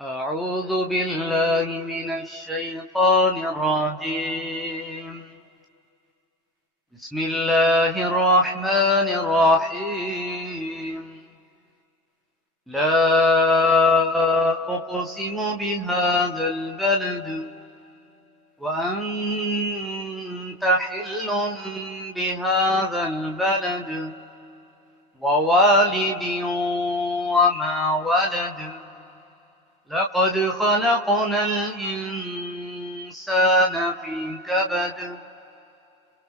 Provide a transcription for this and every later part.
أعوذ بالله من الشيطان الرجيم. بسم الله الرحمن الرحيم. لا أقسم بهذا البلد وأنت حل بهذا البلد ووالد وما ولد لقد خلقنا الإنسان في كبد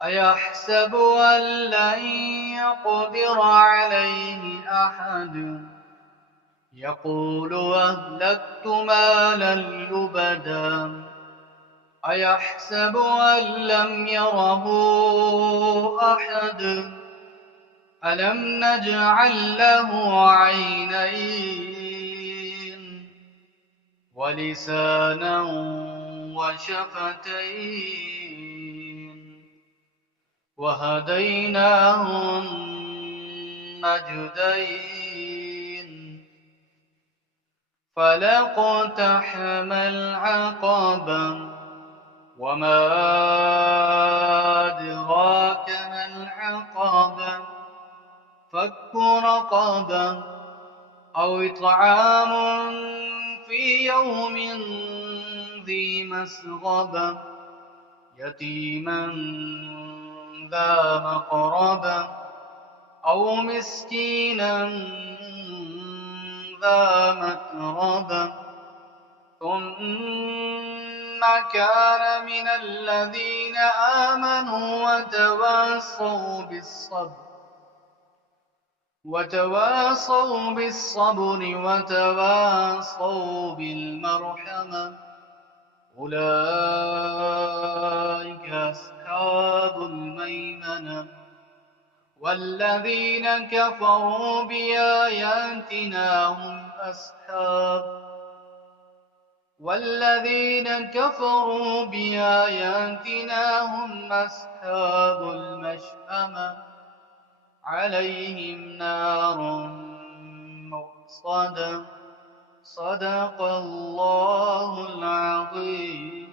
أيحسب أن لن يقدر عليه أحد يقول أهلكت مالا لبدا أيحسب أن لم يره أحد ألم نجعل له عينين ولسانا وشفتين وهديناه النجدين فلاقتحم العقبة وما أدراك ما العقبة فك رقبة أو إطعام في يوم ذي مسغبة يتيما ذا مقربة أو مسكينا ذا متربة ثم كان من الذين آمنوا وتواصوا بالصبر وتواصوا بالمرحمة أولئك أصحاب الميمنة والذين كفروا بآياتنا هم أصحاب المشأمة عليهم نار مؤصدة صدق الله العظيم.